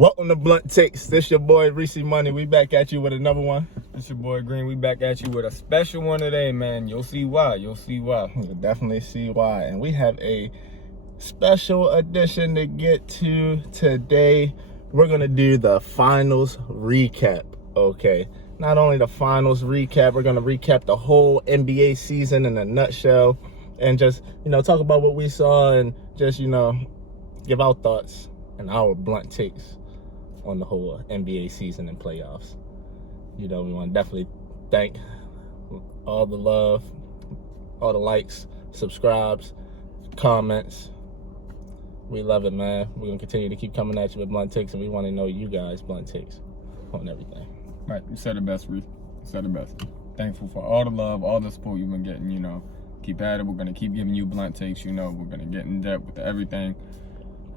Welcome to Blunt Takes. This your boy Reecemoney. We back at you with another one. It's your boy Green. We back at you with a special one today, man. You'll see why. You'll definitely see why. And we have a special edition to get to today. We're going to do the finals recap, okay? Not only the finals recap, we're going to recap the whole NBA season in a nutshell and just, talk about what we saw and just, give our thoughts and our blunt takes on the whole NBA season and playoffs. We want to definitely thank all the love, all the likes, subscribes, comments. We love it, man. We're going to continue to keep coming at you with blunt takes, and we want to know you guys' blunt takes on everything. Right. You said it best, Reece. You said it best. Thankful for all the love, all the support you've been getting, Keep at it. We're going to keep giving you blunt takes, We're going to get in depth with everything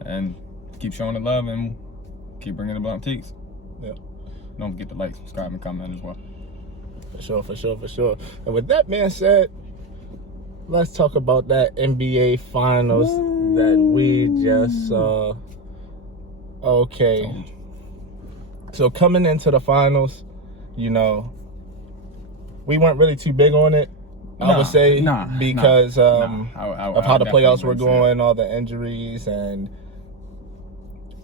and keep showing the love and keep bringing the blunt takes. Yeah. Don't forget to like, subscribe, and comment as well. For sure. And with that being said, let's talk about that NBA Finals that we just saw. Okay. So coming into the finals, we weren't really too big on it. I would say because of how the playoffs were going, all the injuries, and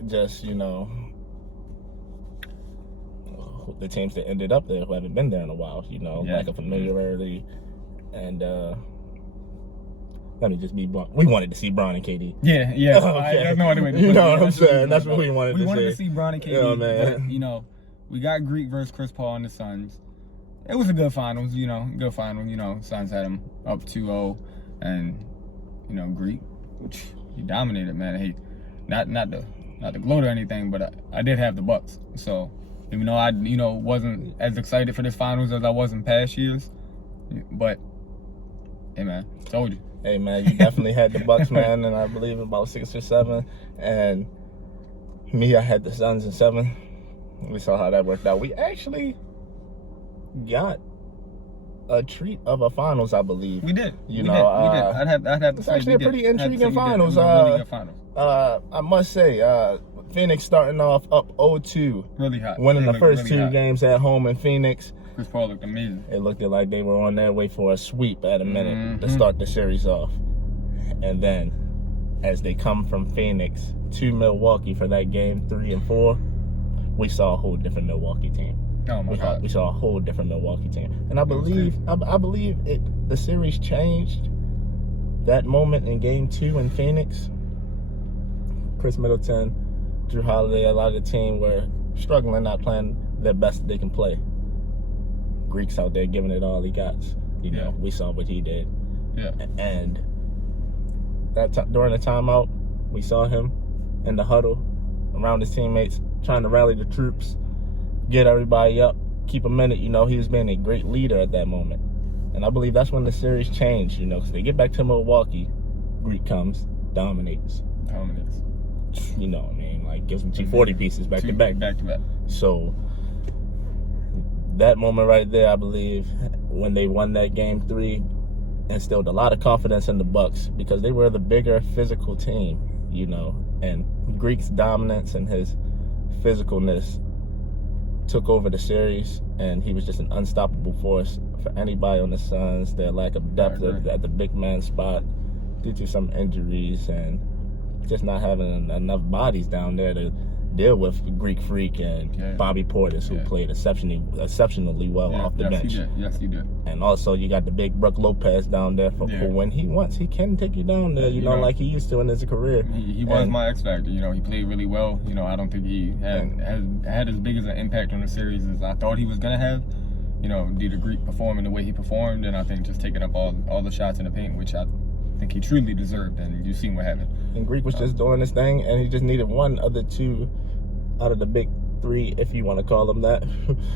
just, the teams that ended up there who haven't been there in a while, lack of familiarity. And let me just be blunt. We wanted to see Bron and KD. Yeah. Okay. There's no other way to put it. You know what I'm saying? That's what we wanted to see. We wanted to see Bron and KD. Yeah, man. But, we got Greek versus Chris Paul and the Suns. It was a good finals, good final. Suns had him up 2-0, and Greek, he dominated, man. Hey, not to gloat or anything, but I did have the Bucks. So even though I wasn't as excited for this finals as I was in past years, but hey, man, told you. Hey, man, you definitely had the Bucks, man, and I believe about 6 or 7, and me, I had the Suns in 7. We saw how that worked out. We actually got a treat of a finals, I believe. We did. We did. I'd have to it's say actually a pretty intriguing finals. Really good finals. I must say, Phoenix starting off up 0-2. Really hot. Winning the first really 2 games at home in Phoenix. Chris Paul looked amazing. It looked like they were on their way for a sweep at a minute to start the series off. And then, as they come from Phoenix to Milwaukee for that game 3 and 4, we saw a whole different Milwaukee team. Oh my God. We saw a whole different Milwaukee team. And I believe the series changed that moment in game 2 in Phoenix. Chris Middleton, Drew Holiday, a lot of the team were struggling, not playing their best that they can play. Greek's out there giving it all he got. We saw what he did. Yeah. And during the timeout, we saw him in the huddle around his teammates, trying to rally the troops, get everybody up, keep a minute. He was being a great leader at that moment. And I believe that's when the series changed, because they get back to Milwaukee, Greek comes, dominates. You know what I mean? Like, gives them 2 40 pieces back to back. So, that moment right there, I believe, when they won that game 3, instilled a lot of confidence in the Bucks because they were the bigger physical team, and Greek's dominance and his physicalness took over the series, and he was just an unstoppable force for anybody on the Suns. Their lack of depth at the big man spot due to some injuries and just not having enough bodies down there to deal with Greek Freak and Bobby Portis, who played exceptionally well off the bench. Yes, he did. And also, you got the big Brook Lopez down there for when he wants. He can take you down there, like he used to in his career. He was my X factor. He played really well. I don't think he had as big as an impact on the series as I thought he was gonna have. Due to Greek performing the way he performed, and I think just taking up all the shots in the paint, which I think he truly deserved, and you've seen what happened. And Greek was just doing his thing, and he just needed one of the 2 out of the big 3, if you want to call them that.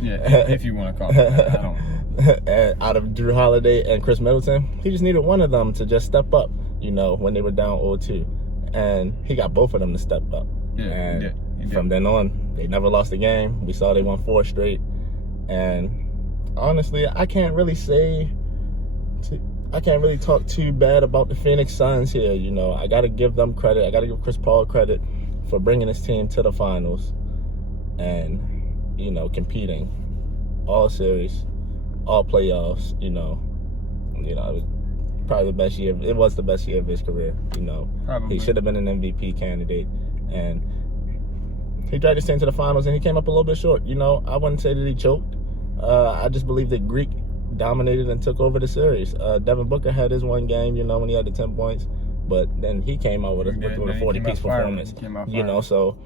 Yeah, if you want to call them that. I don't. Out of Drew Holiday and Chris Middleton, he just needed one of them to just step up, when they were down 0-2. And he got both of them to step up. Yeah, and he did. From then on, they never lost a game. We saw they won 4 straight. And honestly, I can't really talk too bad about the Phoenix Suns here. I got to give them credit. I got to give Chris Paul credit for bringing his team to the finals. and, you know, competing all series, all playoffs, you know, it was probably the best year. It was the best year of his career, you know. Probably. He should have been an MVP candidate, and he dragged his team to the finals, and he came up a little bit short. You know, I wouldn't say that he choked. I just believe that Greek dominated and took over the series. Devin Booker had his one game, you know, when he had the 10 points, but then he came out with a 40-piece performance. You know, so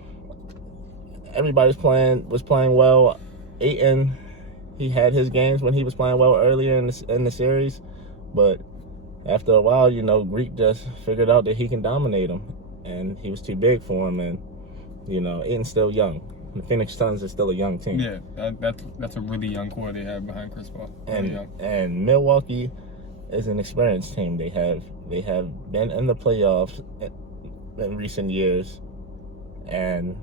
everybody was playing well. Ayton, he had his games when he was playing well earlier in the series, but after a while, you know, Greek just figured out that he can dominate him, and he was too big for him. And you know, Ayton's still young. The Phoenix Suns is still a young team. Yeah, that's a really young core they have behind Chris Paul. And Milwaukee is an experienced team. They have been in the playoffs in recent years and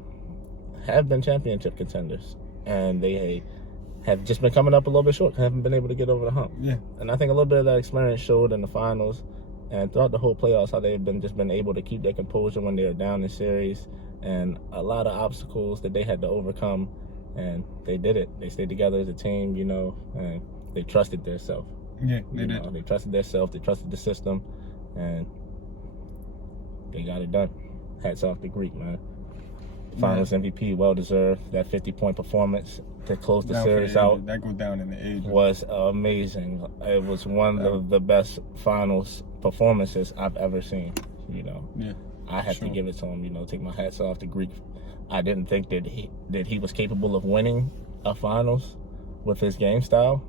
have been championship contenders. And they have just been coming up a little bit short. Haven't been able to get over the hump. Yeah. And I think a little bit of that experience showed in the finals and throughout the whole playoffs, how they've been able to keep their composure when they were down in series, and a lot of obstacles that they had to overcome, and they did it. They stayed together as a team, you know, and they trusted themselves. Yeah, they did. They trusted themselves. They trusted the system, and they got it done. Hats off to Greek, man. Finals MVP, well deserved. That 50-point performance to close the series out. That goes down in the age. Was amazing. It was one of the best finals performances I've ever seen. You know. Yeah. I have to give it to him. You know, take my hats off to Greek. I didn't think that he was capable of winning a finals with his game style,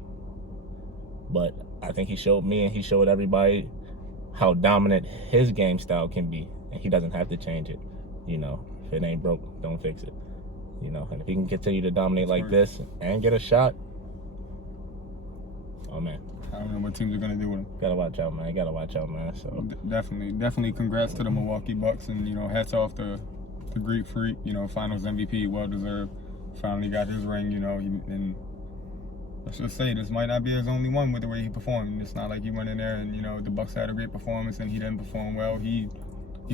but I think he showed me and he showed everybody how dominant his game style can be, and he doesn't have to change it. You know, if it ain't broke, don't fix it. You know, and if he can continue to dominate like this and get a shot, oh man. I don't know what teams are gonna do with him. Gotta watch out, man. So definitely, congrats to the Milwaukee Bucks, and you know, hats off to Greek Freak. You know, Finals MVP, well deserved. Finally got his ring. You know, and let's just say this might not be his only one with the way he performed. It's not like he went in there and you know the Bucks had a great performance and he didn't perform well. He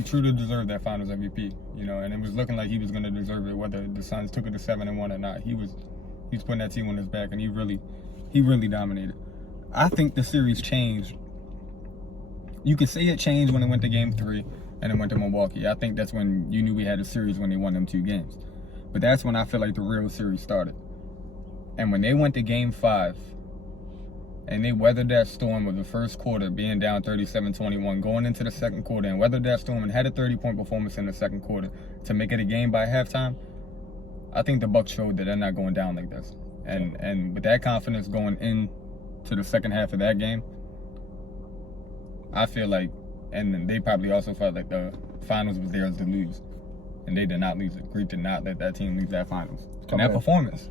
truly deserved that Finals MVP. You know, and it was looking like he was gonna deserve it, whether the Suns took it to 7-1 or not. He's putting that team on his back, and he really dominated. I think the series changed. You could say it changed when it went to Game 3 and it went to Milwaukee. I think that's when you knew we had a series, when they won them 2 games. But that's when I feel like the real series started. And when they went to Game 5 and they weathered that storm of the first quarter, being down 37-21, going into the second quarter and weathered that storm and had a 30-point performance in the second quarter to make it a game by halftime, I think the Bucks showed that they're not going down like this. And with that confidence going in to the second half of that game, I feel like, and they probably also felt like the finals was theirs to lose, and they did not lose it. Greek did not let that team lose that finals. And that performance,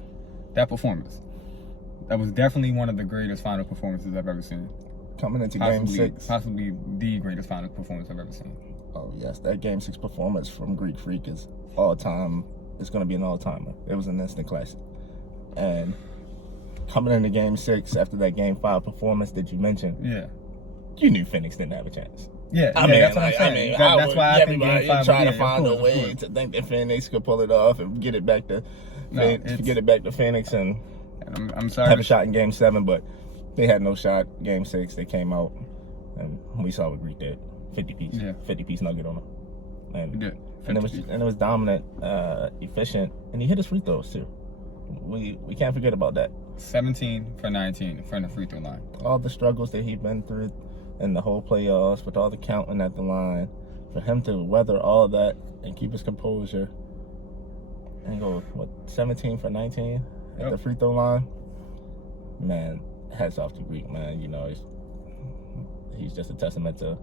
that was definitely one of the greatest final performances I've ever seen. Coming into Game 6. Possibly the greatest final performance I've ever seen. Oh yes, that Game 6 performance from Greek Freak is all-time. It's going to be an all-timer. It was an instant classic. And coming into Game 6 after that Game 5 performance that you mentioned, you knew Phoenix didn't have a chance. That's what I'm saying. That's why I think Game 5 trying to find a way to think that Phoenix could pull it off and get it back to Phoenix and I'm sorry, have a shot in Game 7, but they had no shot. Game 6, they came out and we saw what Greek did. 50-piece nugget on them. And it was dominant, efficient, and he hit his free throws too. We can't forget about that. 17 for 19 in front of the free throw line. All the struggles that he's been through in the whole playoffs, with all the counting at the line, for him to weather all of that and keep his composure and go 17 for 19 at the free throw line, man, hats off to Greek, man. You know, he's just a testament to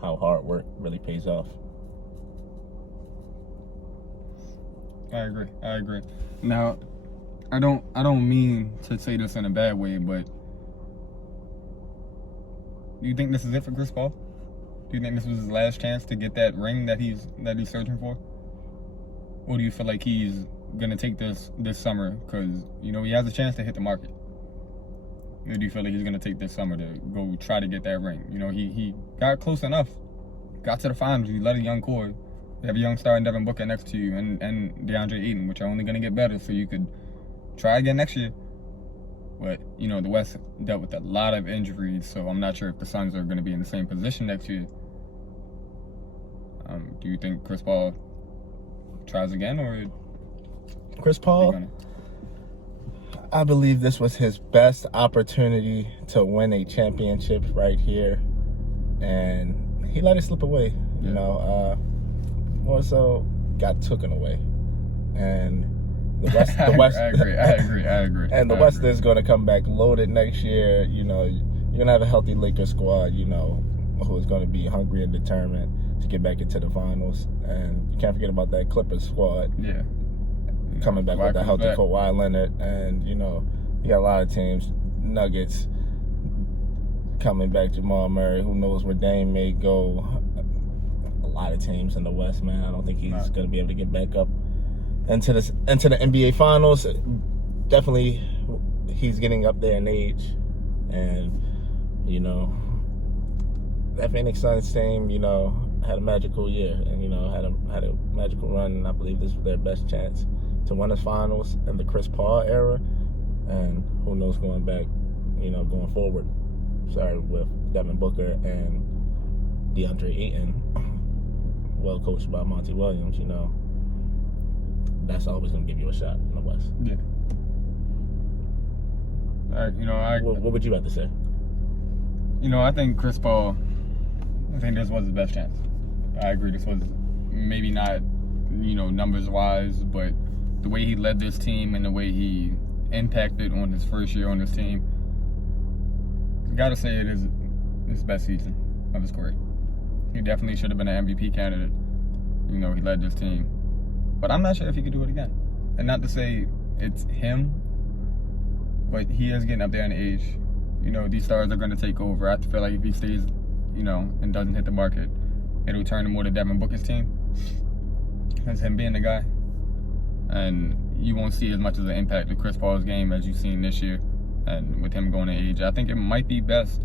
how hard work really pays off. I agree. Now, I don't mean to say this in a bad way, but do you think this is it for Chris Paul? Do you think this was his last chance to get that ring that he's searching for? Or do you feel like he's gonna take this summer because you know he has a chance to hit the market? Or do you feel like he's gonna take this summer to go try to get that ring? You know, he got close enough, got to the finals. He led a young core You have a young star in Devin Booker next to you and DeAndre Ayton, which are only going to get better, so you could try again next year. But, you know, the West dealt with a lot of injuries, so I'm not sure if the Suns are going to be in the same position next year. Do you think Chris Paul tries again, or Chris Paul, I believe this was his best opportunity to win a championship right here, and he let it slip away. You know, more so got taken away, and the West. I agree. And the West is going to come back loaded next year. You know, you're going to have a healthy Lakers squad. You know, who is going to be hungry and determined to get back into the finals, and you can't forget about that Clippers squad. Yeah. Coming back with that healthy Kawhi Leonard, and you know, you got a lot of teams. Nuggets coming back, Jamal Murray. Who knows where Dame may go? A lot of teams in the West, man. I don't think he's going to be able to get back up into the NBA Finals. Definitely, he's getting up there in age, and you know, that Phoenix Suns team, you know, had a magical year, and you know, had a magical run. And I believe this was their best chance to win the finals in the Chris Paul era, and who knows going back, you know, going forward. Sorry, with Devin Booker and DeAndre Ayton, well coached by Monty Williams. You know, that's always going to give you a shot in the West. Yeah. All right, you know, what would you have to say? You know, I think Chris Paul, I think this was his best chance. I agree. This was maybe not, you know, numbers-wise, but the way he led this team and the way he impacted on his first year on this team, got to say it is his best season of his career. He definitely should have been an MVP candidate. You know, he led this team. But I'm not sure if he could do it again. And not to say it's him, but he is getting up there in age. You know, these stars are going to take over. I feel like if he stays, you know, and doesn't hit the market, it'll turn more to Devin Booker's team. As him being the guy. And you won't see as much of the impact of Chris Paul's game as you've seen this year. And with him going to age, I think it might be best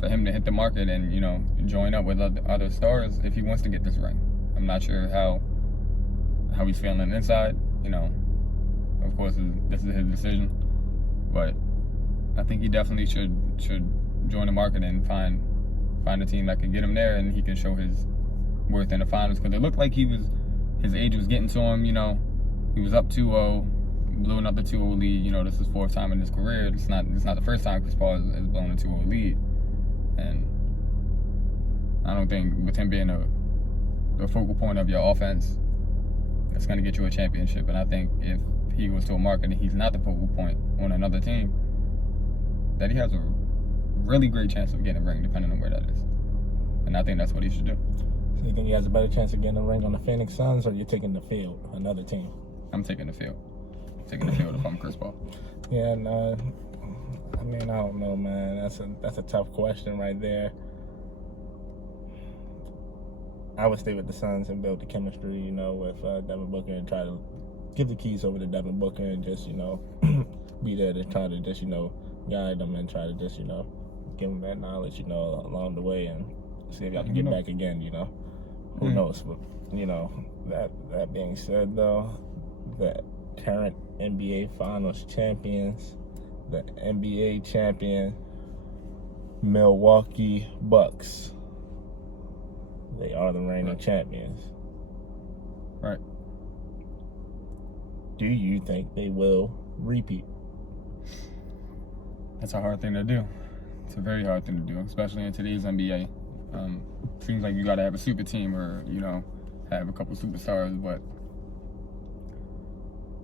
for him to hit the market and, you know, join up with other stars if he wants to get this ring. I'm not sure how he's feeling inside. You know, of course, this is his decision. But I think he definitely should join the market and find a team that can get him there, and he can show his worth in the finals. Because it looked like his age was getting to him. You know, he was up 2-0, blew another 2-0 lead. You know, this is fourth time in his career. It's not the first time Chris Paul has blown a 2-0 lead. And I don't think with him being the focal point of your offense, that's going to get you a championship. And I think if he goes to a market and he's not the focal point on another team, that he has a really great chance of getting a ring, depending on where that is. And I think that's what he should do. So you think he has a better chance of getting a ring on the Phoenix Suns, or you're taking the field, another team? I'm taking the field. Taking the field if I'm Chris Paul. Yeah, and I mean, I don't know, man. That's a tough question right there. I would stay with the Suns and build the chemistry, you know, with Devin Booker, and try to give the keys over to Devin Booker and just, you know, be there to try to just, you know, guide them and try to just, you know, give them that knowledge, you know, along the way, and see if y'all can get back again, you know. Who knows? But, you know, that being said, though, the current NBA Finals champions, the NBA champion Milwaukee Bucks. They are the reigning champions. Right. Do you think they will repeat? That's a hard thing to do. It's a very hard thing to do, especially in today's NBA. Seems like you got to have a super team or, you know, have a couple superstars, but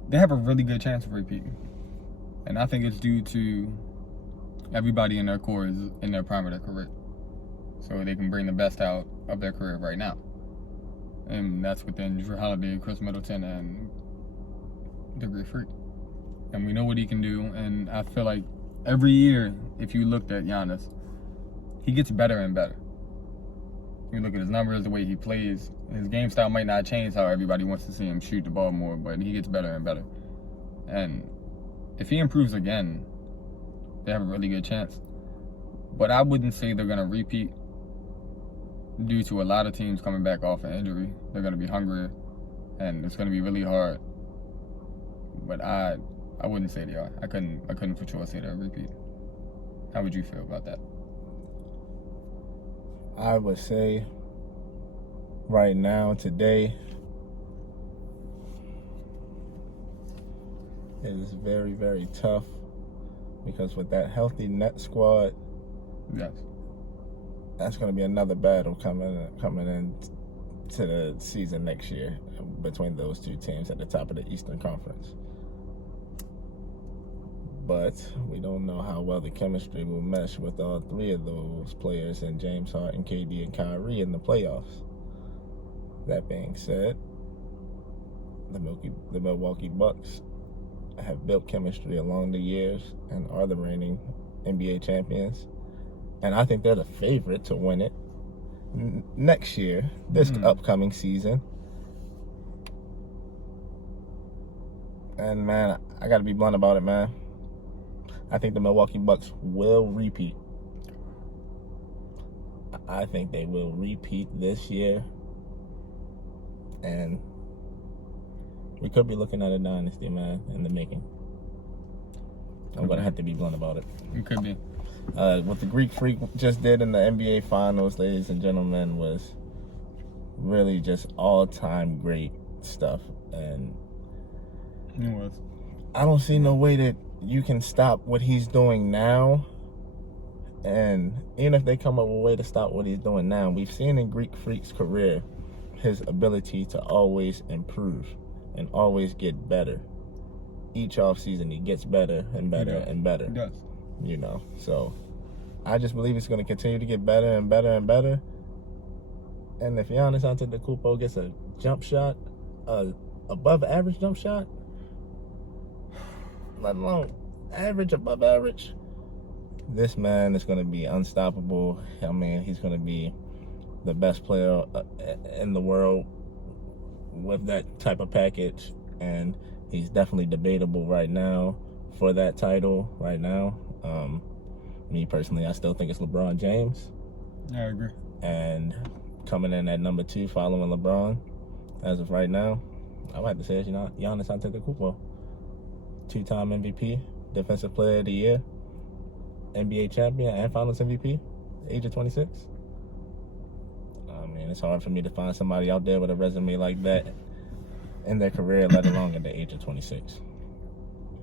they have a really good chance of repeating. And I think it's due to everybody in their core is in their prime of their career. So they can bring the best out of their career right now. And that's within Drew Holiday, Chris Middleton, and the Great Freak. And we know what he can do. And I feel like every year, if you looked at Giannis, he gets better and better. You look at his numbers, the way he plays. His game style might not change how everybody wants to see him shoot the ball more, but he gets better and better. And if he improves again, they have a really good chance. But I wouldn't say they're going to repeat. due to a lot of teams coming back off an injury. They're going to be hungrier, and it's going to be really hard. But I wouldn't say they are. I couldn't for sure say they're a repeat. How would you feel about that? I would say right now, today, it is very, very tough because with that healthy net squad, Yes. that's going to be another battle coming in to the season next year between those two teams at the top of the Eastern Conference. But we don't know how well the chemistry will mesh with all three of those players and James Harden, KD, and Kyrie in the playoffs. That being said, the Milwaukee Bucks have built chemistry along the years and are the reigning NBA champions. And I think they're the favorite to win it next year, this upcoming season. And, man, I got to be blunt about it, man. I think the Milwaukee Bucks will repeat. I think they will repeat this year. And we could be looking at a dynasty, man, in the making. I'm going to have to be blunt about it. It could be. What the Greek Freak just did in the NBA Finals, ladies and gentlemen, was really just all-time great stuff. And It was. I don't see no way that you can stop what he's doing now. And even if they come up with a way to stop what he's doing now, we've seen in Greek Freak's career his ability to always improve and always get better. Each offseason, he gets better and better and better. He does. You know, so I just believe it's going to continue to get better and better and better. And if Giannis Antetokounmpo gets a jump shot, above average jump shot, let alone average, above average, this man is going to be unstoppable. I mean, he's going to be the best player in the world with that type of package. And he's definitely debatable right now for that title right now. Me personally, I still think it's LeBron James. I agree. And coming in at number 2 following LeBron, as of right now, I would have to say it's Giannis Antetokounmpo. 2-time MVP, Defensive Player of the Year, NBA champion, and Finals MVP, age of 26. I mean, it's hard for me to find somebody out there with a resume like that in their career, let alone at the age of 26.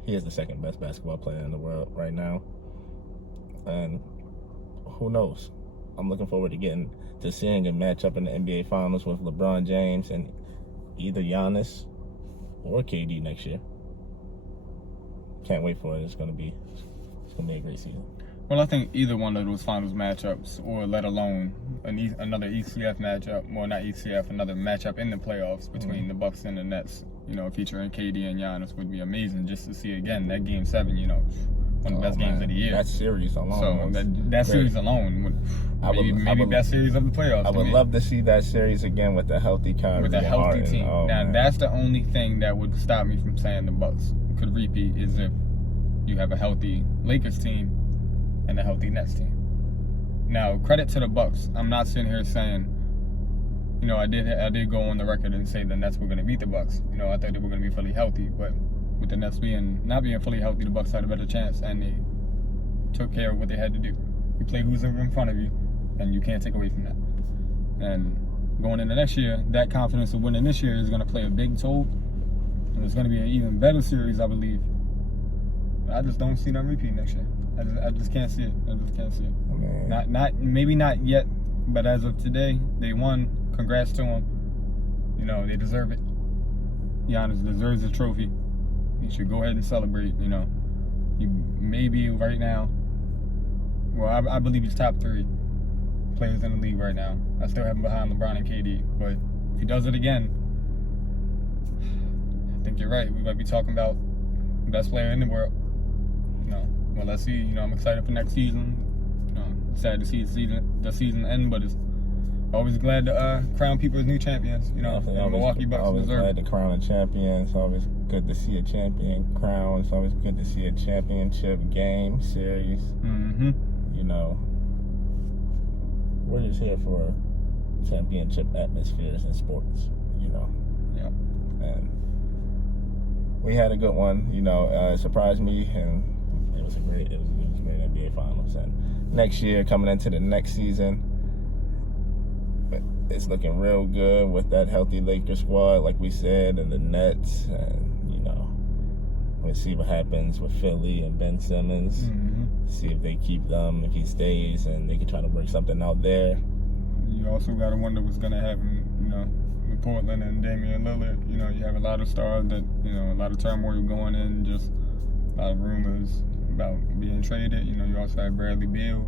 He is the second best basketball player in the world right now. And who knows? I'm looking forward to seeing a matchup in the NBA Finals with LeBron James and either Giannis or KD next year. Can't wait for it. It's gonna be a great season. Well, I think either one of those finals matchups, or let alone another ECF matchup, well, not ECF, another matchup in the playoffs between the Bucks and the Nets, featuring KD and Giannis, would be amazing just to see again. That Game 7, one of the best games of the year. That series alone. So that series alone would maybe best series of the playoffs. I would love to see that series again with a healthy Kyrie. With a healthy team. Now, that's the only thing that would stop me from saying the Bucks could repeat, is if you have a healthy Lakers team and a healthy Nets team. Now, credit to the Bucks. I'm not sitting here saying, I did go on the record and say the Nets were going to beat the Bucks. I thought they were going to be fully healthy, but with the Nets not being fully healthy, the Bucks had a better chance, and they took care of what they had to do. You play who's in front of you, and you can't take away from that. And going into next year, that confidence of winning this year is going to play a big toll, and it's going to be an even better series, I believe. But I just don't see them repeating next year. I just can't see it. I just can't see it. Okay. Maybe not yet, but as of today, they won. Congrats to them. They deserve it. Giannis deserves the trophy. He should go ahead and celebrate. He maybe right now. Well, I believe he's top 3 players in the league right now. I still have him behind LeBron and KD. But if he does it again, I think you're right. We might be talking about the best player in the world. Well, let's see. I'm excited for next season. Sad to see the season end, but it's always glad to crown people as new champions. Milwaukee Bucks always deserve glad to crown a champion. It's always good to see a champion crown. It's always good to see a championship game, series. Mm-hmm. We're just here for championship atmospheres in sports, you know. Yeah. And we had a good one, you know. It surprised me, and it was a great NBA Finals. And next year, coming into the next season, it's looking real good with that healthy Lakers squad, like we said, and the Nets, and, you know, we'll see what happens with Philly and Ben Simmons. Mm-hmm. See if they keep them, if he stays, and they can try to work something out there. You also got to wonder what's going to happen, you know, with Portland and Damian Lillard. You know, you have a lot of stars that, you know, a lot of turmoil going in, just a lot of rumors about being traded. You know, you also have Bradley Beal.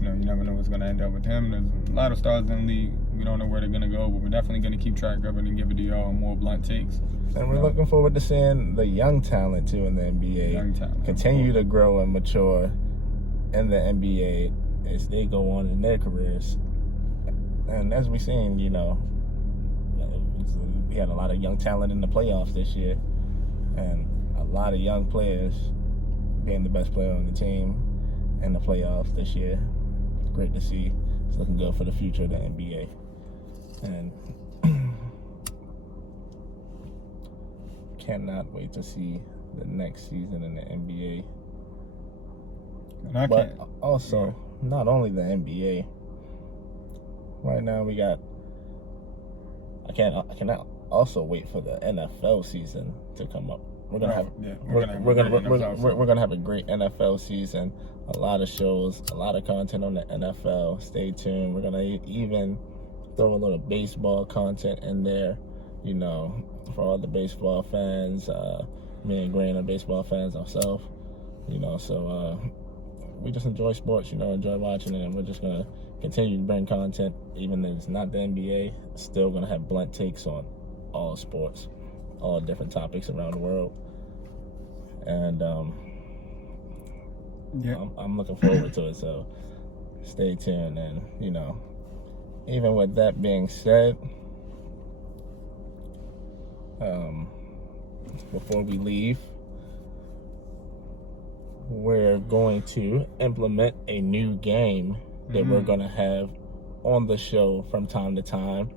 You know, you never know what's going to end up with him. There's a lot of stars in the league. We don't know where they're going to go, but we're definitely going to keep track of it and give it to y'all more blunt takes. And we're looking forward to seeing the young talent, too, in the NBA continue to grow and mature in the NBA as they go on in their careers. And as we've seen, you know, we had a lot of young talent in the playoffs this year, and a lot of young players being the best player on the team in the playoffs this year. Great to see. It's looking good for the future of the NBA. And cannot wait to see the next season in the NBA. But also, not only the NBA. Right now we got. I cannot also wait for the NFL season to come up. We're gonna have a great NFL season. A lot of shows, a lot of content on the NFL. Stay tuned. We're gonna even throw a little baseball content in there. You know, for all the baseball fans. Me and Green are baseball fans ourselves. You know, so we just enjoy sports. You know, enjoy watching it, and we're just gonna continue to bring content, even if it's not the NBA. Still gonna have blunt takes on all sports, all different topics around the world, and I'm looking forward to it. So stay tuned, and you know, even with that being said, before we leave, we're going to implement a new game that we're going to have on the show from time to time.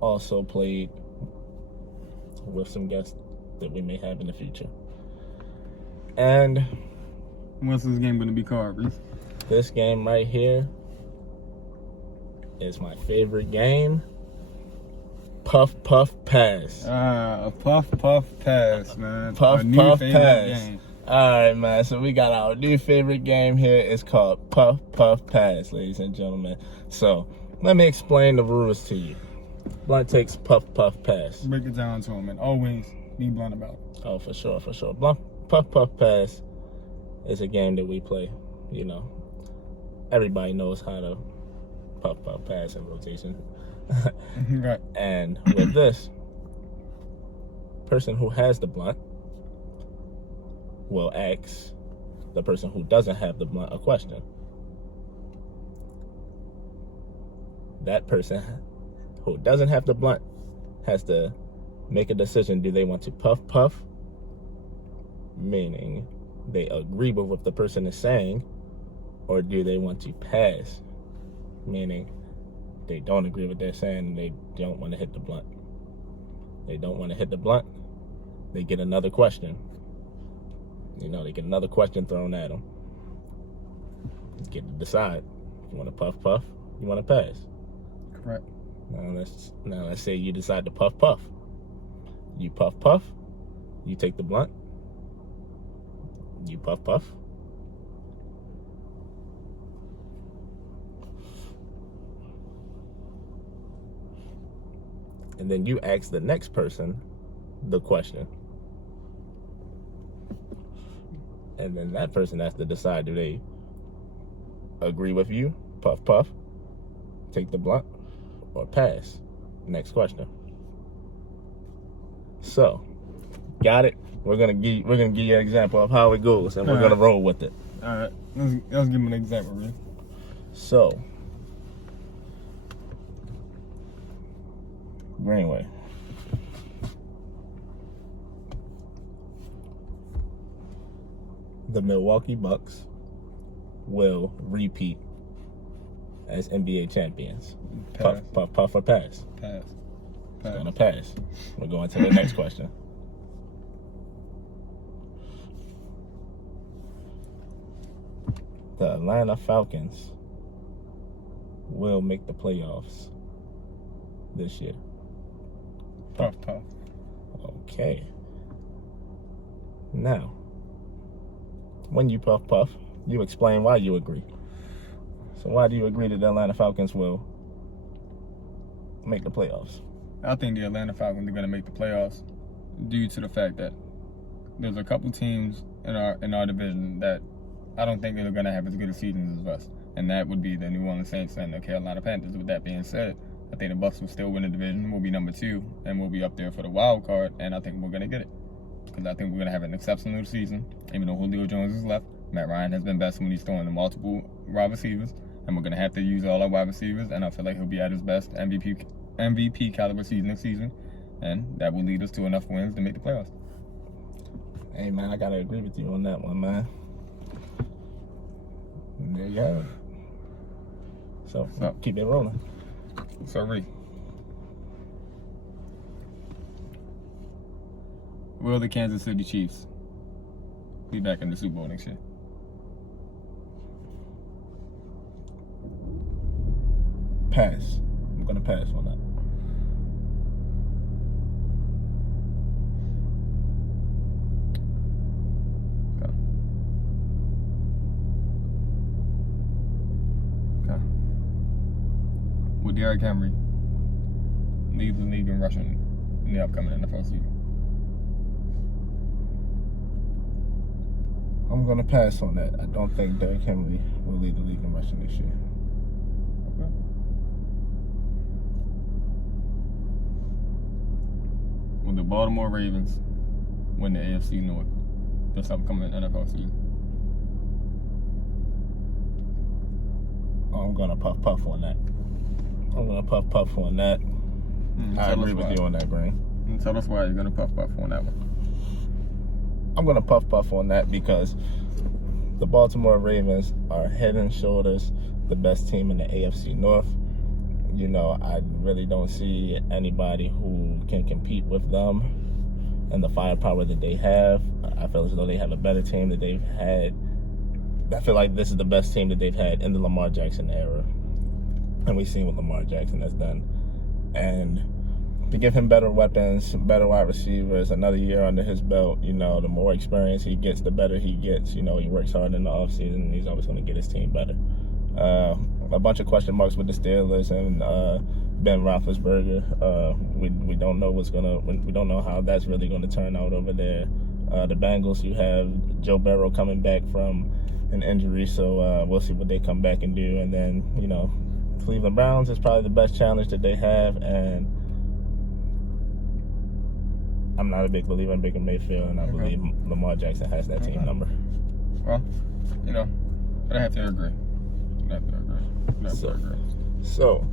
Also played with some guests that we may have in the future. And what's this game going to be called, Reece? This game right here is my favorite game. Puff, puff, pass. A puff, puff, pass, man. Puff, puff, pass. Game. All right, man. So we got our new favorite game here. It's called Puff, Puff, Pass, ladies and gentlemen. So let me explain the rules to you. Blunt takes Puff, Puff, Pass. Break it down to him, and always be blunt about it. Oh, for sure, for sure. Puff, Puff, Pass is a game that we play. You know, everybody knows how to puff, puff, pass in rotation. Right. And with this, person who has the blunt will ask the person who doesn't have the blunt a question. That person who doesn't have the blunt has to make a decision. Do they want to puff puff, meaning they agree with what the person is saying, or do they want to pass, meaning they don't agree with what they're saying and they don't want to hit the blunt. They don't want to hit the blunt, they get another question. You know, they get another question thrown at them. You get to decide. You want to puff puff, you want to pass. Correct. Now let's say you decide to puff puff. You puff puff, you take the blunt, you puff puff. And then you ask the next person the question. And then that person has to decide, do they agree with you, puff puff, take the blunt, or pass? Next question. So, got it? We're gonna give you an example of how it goes, and we're gonna roll with it. All right, let's give him an example, Reece. So, Greenway. The Milwaukee Bucks will repeat as NBA champions? Pass. Puff, or pass? Pass. It's gonna pass. We're going to the next question. The Atlanta Falcons will make the playoffs this year. Puff. Okay. Now, when you puff, you explain why you agree. So why do you agree that the Atlanta Falcons will make the playoffs? I think the Atlanta Falcons are going to make the playoffs due to the fact that there's a couple teams in our division that I don't think they're going to have as good a season as us, and that would be the New Orleans Saints and the Carolina Panthers. With that being said, I think the Bucs will still win the division. We'll be number 2, and we'll be up there for the wild card, and I think we're going to get it because I think we're going to have an exceptional season. Even though Julio Jones is left, Matt Ryan has been best when he's throwing the multiple wide receivers, and we're going to have to use all our wide receivers, and I feel like he'll be at his best MVP caliber season this season, and that will lead us to enough wins to make the playoffs. Hey, man, I got to agree with you on that one, man. There you have it. So keep it rolling. Sorry. Will the Kansas City Chiefs be back in the Super Bowl next year? Pass. I'm going to pass on that. Will Derrick Henry lead the league in rushing in the upcoming NFL season? I'm going to pass on that. I don't think Derrick Henry will lead the league in rushing this year. Okay. Will the Baltimore Ravens win the AFC North this upcoming NFL season? I'm going to puff on that. I'm going to puff on that. I agree with you on that, Green. And tell us why you're going to puff on that one. I'm going to puff on that because the Baltimore Ravens are head and shoulders the best team in the AFC North. You know, I really don't see anybody who can compete with them and the firepower that they have. I feel as though they have a better team that they've had. I feel like this is the best team that they've had in the Lamar Jackson era. And we've seen what Lamar Jackson has done. And to give him better weapons, better wide receivers, another year under his belt, you know, the more experience he gets, the better he gets. You know, he works hard in the offseason, and he's always going to get his team better. A bunch of question marks with the Steelers and Ben Roethlisberger. We don't know we don't know how that's really going to turn out over there. The Bengals, you have Joe Burrow coming back from an injury, so we'll see what they come back and do. And then, you know, Cleveland Browns is probably the best challenge that they have, and I'm not a big believer in Baker Mayfield, and I believe Lamar Jackson has that team number. Well, you know, I have to agree. So,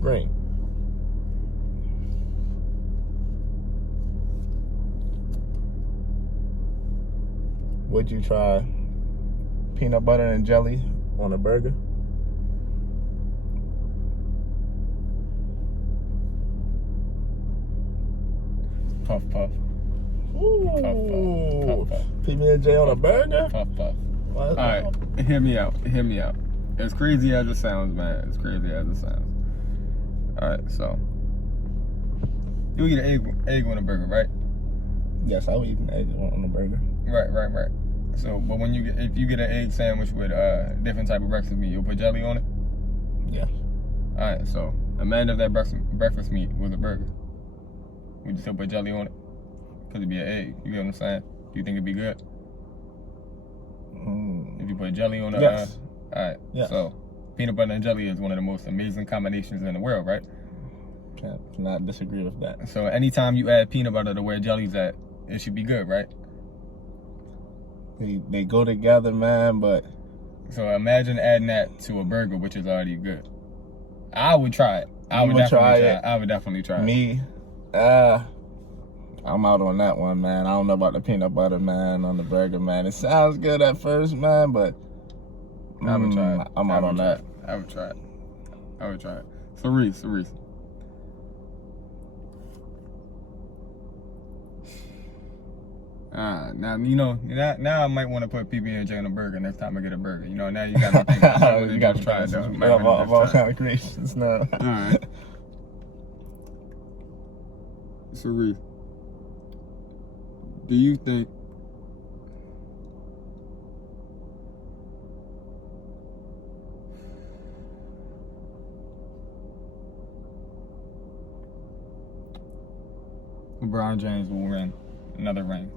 Green. Would you try peanut butter and jelly on a burger? Puff. Ooh. Puff. PB&J on a burger? Puff. All right, hear me out. As crazy as it sounds, man. All right, so you eat an egg on a burger, right? Yes, I would eat an egg on a burger. Right. So, but if you get an egg sandwich with different type of breakfast meat, you'll put jelly on it? Yeah. All right, so imagine if that breakfast meat was a burger. Would you still put jelly on it? Because it'd be an egg. You get what I'm saying? Do you think it'd be good? If you put jelly on it? Yes. All right. Yes. So, peanut butter and jelly is one of the most amazing combinations in the world, right? Can't not disagree with that. So, anytime you add peanut butter to where jelly's at, it should be good, right? They go together, man, but... So, imagine adding that to a burger, which is already good. I would try it. I would definitely try it. Me? I'm out on that one, man. I don't know about the peanut butter, man, on the burger, man. It sounds good at first, man, but I would try it. I'm out on that. I would try it. So Reece. Now now I might want to put PB&J on a burger next time I get a burger. Now you got to think. You got to try it though. Of all kind of creations now. All right. So Reece, do you think LeBron James will win another ring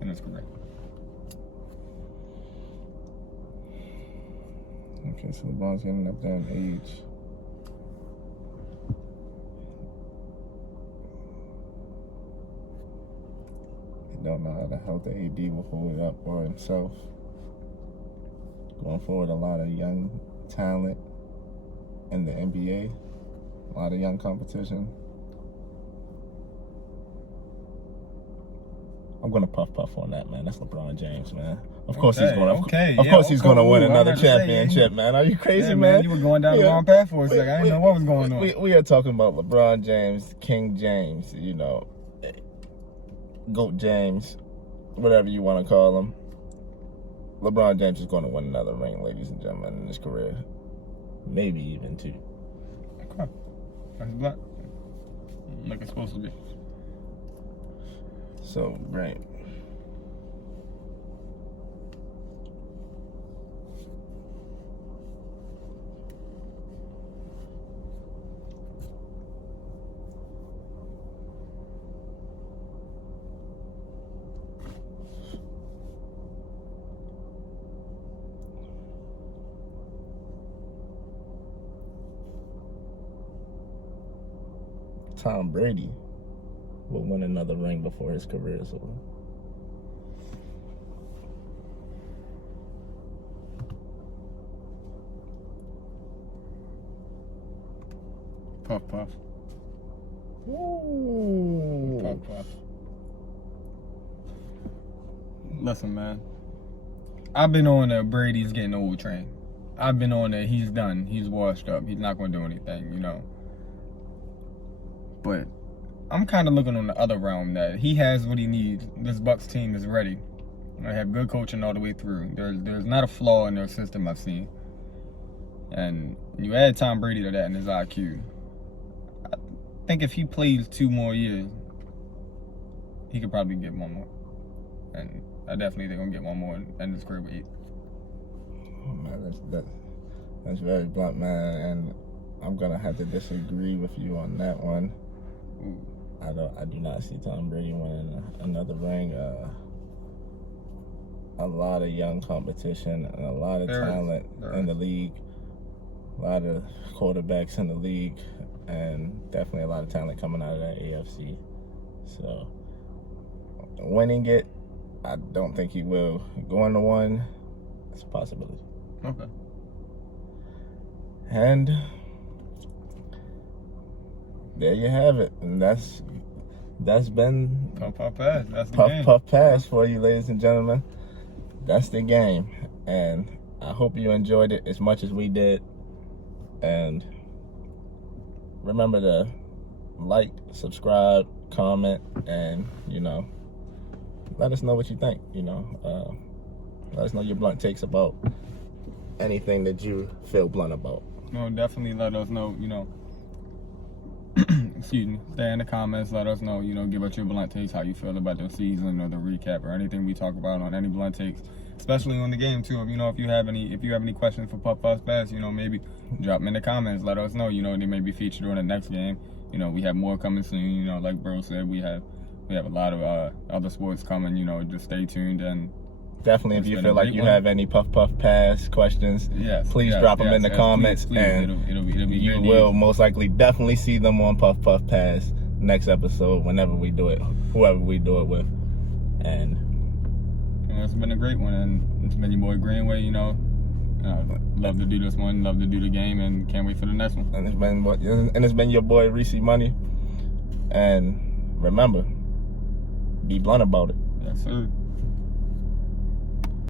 in his career? Okay, so LeBron's getting up there in age. I don't know how the hell the AD will hold it up for himself. Going forward, a lot of young talent in the NBA. A lot of young competition. I'm gonna puff on that, man. That's LeBron James, man. Of course he's gonna. Of course he's gonna win another championship, man. Are you crazy, man? You were going down the wrong path for a second. I didn't know what was going on. We are talking about LeBron James, King James, GOAT James, whatever you want to call him. LeBron James is going to win another ring, ladies and gentlemen, in his career. Maybe even 2. Okay. That's black. Like it's supposed to be. So, right. Tom Brady will win another ring before his career is over. Puff. Ooh. Puff. Listen, man. I've been on the Brady's getting old train. I've been on that he's done. He's washed up. He's not going to do anything, But I'm kind of looking on the other realm that he has what he needs. This Bucks team is ready. They have good coaching all the way through. There's not a flaw in their system I've seen. And you add Tom Brady to that and his IQ. I think if he plays 2 more years, he could probably get 1 more. And I definitely think he'll get 1 more and end his career with 8. Oh man, that's very blunt, man, and I'm gonna have to disagree with you on that one. Ooh. I do not see Tom Brady winning another ring. A lot of young competition and a lot of talent in the league. A lot of quarterbacks in the league, and definitely a lot of talent coming out of that AFC. So winning it, I don't think he will. Going to 1, it's a possibility. Okay. And there you have it. And that's been Puff pass. That's the game. Puff pass for you, ladies and gentlemen. That's the game. And I hope you enjoyed it as much as we did. And remember to like, subscribe, comment, and let us know what you think. Let us know your blunt takes about anything that you feel blunt about. No, definitely let us know, excuse me, stay in the comments, let us know, give us your blunt takes, how you feel about the season or the recap or anything we talk about on any blunt takes, especially on the game too. If you have any questions for Puff Pass, maybe drop them in the comments, let us know, they may be featured on the next game. We have more coming soon, like bro said, we have a lot of other sports coming, just stay tuned. And definitely, if you feel like you have any Puff Pass questions, please drop them in the comments, please. And it'll be you will most likely definitely see them on Puff Pass next episode, whenever we do it, whoever we do it with. And it's been a great one, and it's been your boy Greenway. Love to do this one, love to do the game, and can't wait for the next one. And it's been your boy Reecemoney, and remember, be blunt about it. Yes, sir.